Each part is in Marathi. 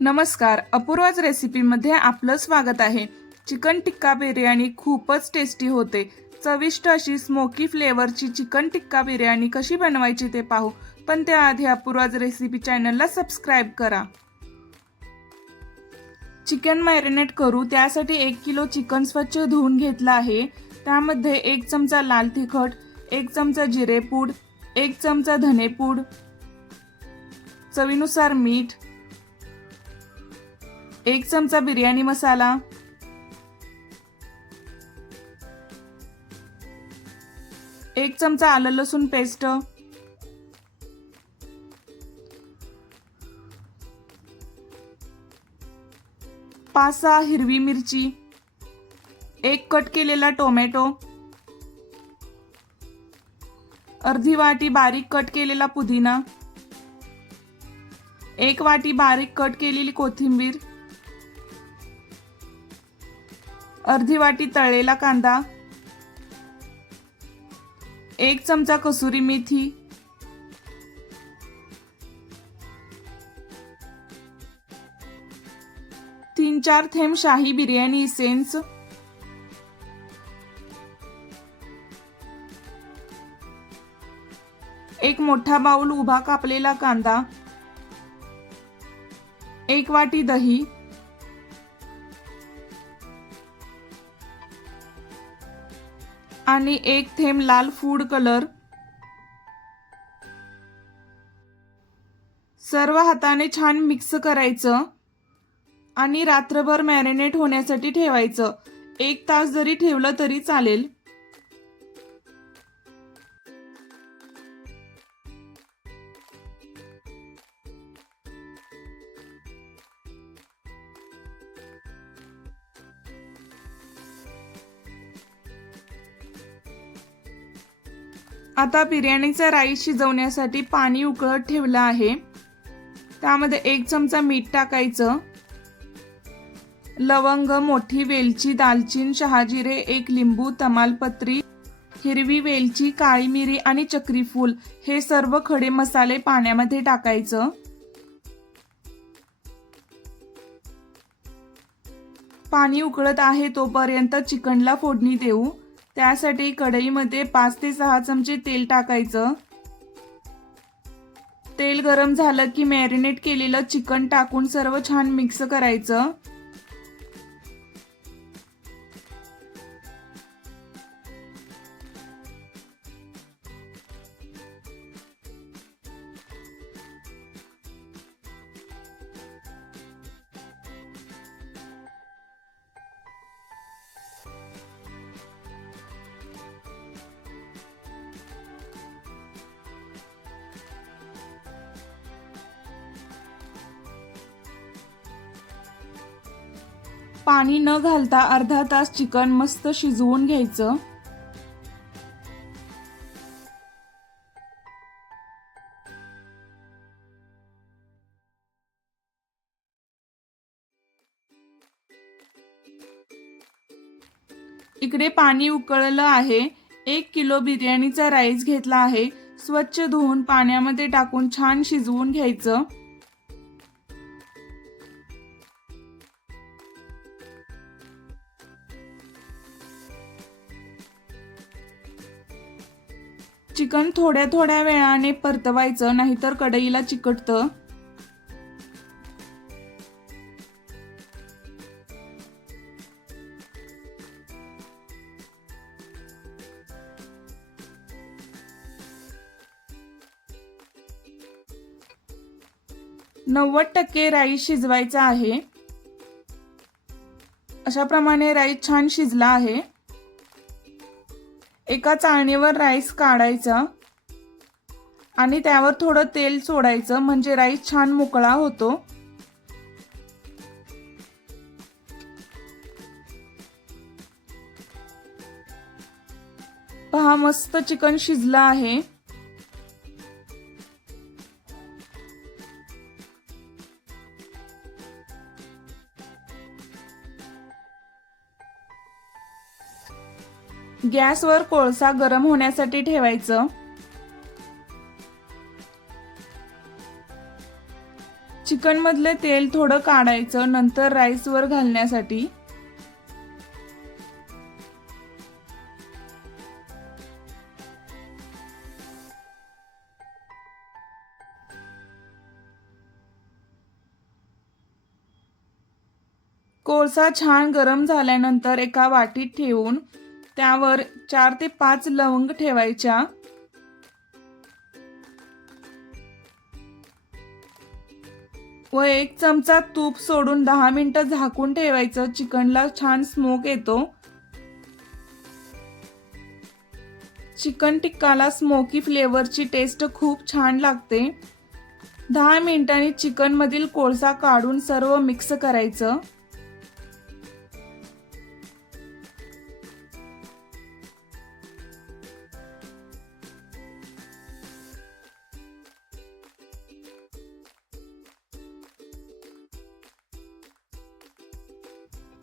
नमस्कार, अपूर्वाच रेसिपीमध्ये आपलं स्वागत आहे। चिकन टिक्का बिर्याणी खूपच टेस्टी होते। चविष्ट अशी स्मोकी फ्लेवरची चिकन टिक्का बिर्याणी कशी बनवायची ते पाहू, पण त्याआधी अपूर्वाच रेसिपी चॅनलला सबस्क्राइब करा। चिकन मॅरिनेट करू त्यासाठी 1 किलो चिकन स्वच्छ धुवून घेतला आहे। त्यामध्ये 1 चमचा लाल तिखट, 1 चमचा जिरेपूड, 1 चमचा धनेपूड, चवीनुसार मीठ, 1 चमचा बिर्याणी मसाला, 1 चमचा आलं लसूण पेस्ट, 5-6 हिरवी मिरची, 1 कट केलेला टोमॅटो, अर्धी वाटी बारीक कट केलेला पुदिना, 1 वाटी बारीक कट केलेली कोथिंबीर, अर्धी वाटी तळलेला कांदा, 1 चमचा कसुरी मेथी, 3-4 थेंब शाही बिर्याणी इसेन्स, एक मोठा बाउल उभा कापलेला कांदा, 1 वाटी दही, आणि 1 थेंब लाल फूड कलर। सर्व हाताने छान मिक्स करायचं आणि रात्रभर मॅरिनेट होण्यासाठी ठेवायचं। 1 तास जरी ठेवलं तरी चालेल। आता बिर्याणीचा राईस शिजवण्यासाठी पाणी उकळत ठेवलं आहे। त्यामध्ये 1 चमचा मीठ टाकायचं, लवंग, मोठी वेलची, दालचीन, शहाजिरे, 1 लिंबू, तमालपत्री, हिरवी वेलची, काळी मिरी आणि चक्री फूल हे सर्व खडे मसाले पाण्यामध्ये टाकायचं। पाणी उकळत आहे तोपर्यंत चिकनला फोडणी देऊ। त्यासाठी कढईमध्ये 5 ते 6 चमचे तेल टाकायचं। तेल गरम झालं की मॅरिनेट केलेलं चिकन टाकून सर्व छान मिक्स करायचं। पाणी न घालता अर्धा तास चिकन मस्त शिजवून घ्यायचं। इकडे पाणी उकळलं आहे। 1 किलो बिर्याणीचा राईस घेतला आहे। स्वच्छ धुवून पाण्यामध्ये टाकून छान शिजवून घ्यायचं। चिकन थोड्या थोड्या वेळाने परतवायचं, नाहीतर कढईला चिकटतं। नव्वद टक्के राईस शिजवायचा आहे। अशा प्रमाणे राईस छान शिजला आहे। एका चाळणीवर राईस काढायचा आणि त्यावर थोडं तेल सोडायचं, म्हणजे राईस छान मोकळा होतो। पहा, मस्त चिकन शिजलं आहे। गॅसवर कोळसा गरम होण्यासाठी ठेवायचं। चिकन मधले तेल थोडं काढायचं नंतर राईसवर घालण्यासाठी. कोळसा छान गरम झाल्यानंतर एका वाटीत ठेवून त्यावर 4 ते 5 लवंग ठेवायच्या. व 1 चमचा तूप सोडून 10 मिनिटं झाकून ठेवायचं. चिकनला छान स्मोक येतो. चिकन टिक्काला स्मोकी फ्लेवरची टेस्ट खूप छान लागते. 10 मिनिटांनी चिकन मधील कोळसा काढून सर्व मिक्स करायचं.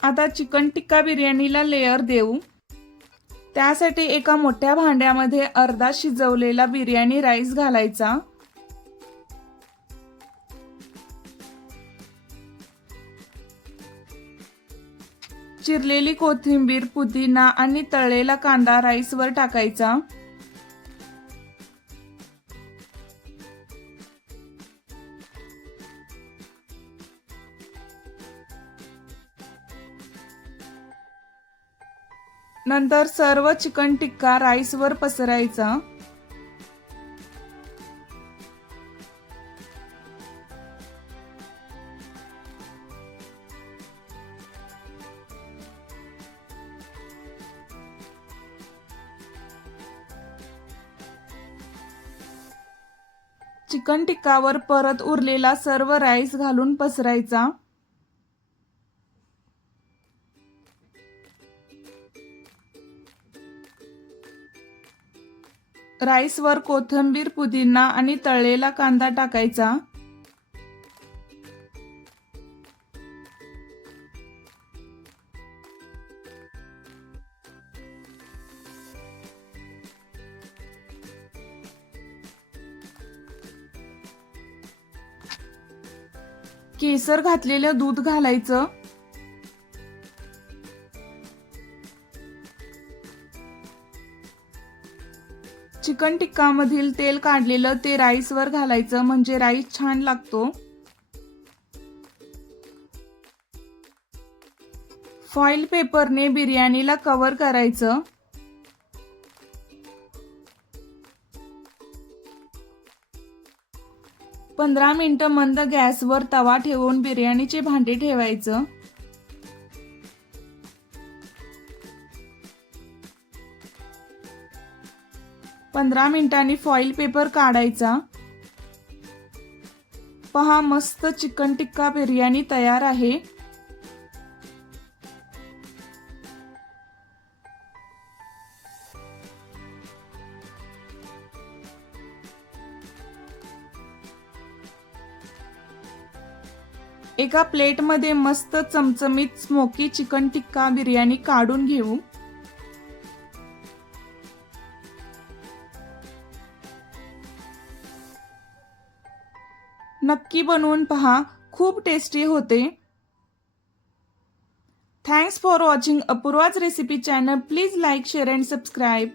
आता चिकन टिक्का बिर्याणीला लेयर देऊ. त्यासाठी एका मोठ्या भांड्यामध्ये अर्धा शिजवलेला बिर्याणी राईस घालायचा. चिरलेली कोथिंबीर, पुदिना आणि तळलेला कांदा राईसवर टाकायचा. नंतर सर्व चिकन टिक्का राईसवर पसरायचा. चिकन टिक्कावर परत उरलेला सर्व राईस घालून पसरायचा. राईसवर कोथिंबीर, पुदिना आणि तळलेला कांदा टाकायचा. केसर घातलेलं दूध घालायचं. चिकन टिक्का मधील तेल काढलेलं ते राईसवर घालायचं म्हणजे राईस छान लागतो. फॉइल पेपरने बिर्याणीला कव्हर करायचं. पंधरा मिनिटं मंद गॅसवर तवा ठेवून बिर्याणीचे भांडे ठेवायचं. पंधरा मिनिटांनी फॉइल पेपर काढायचा. पहा, मस्त चिकन टिक्का बिर्याणी तयार आहे. एका प्लेटमध्ये मस्त चमचमीत स्मोकी चिकन टिक्का बिर्याणी काढून घेऊ. नक्की बनवून पहा, खूप टेस्टी होते. Thanks for watching Apurva's recipe channel. Please like, share and subscribe.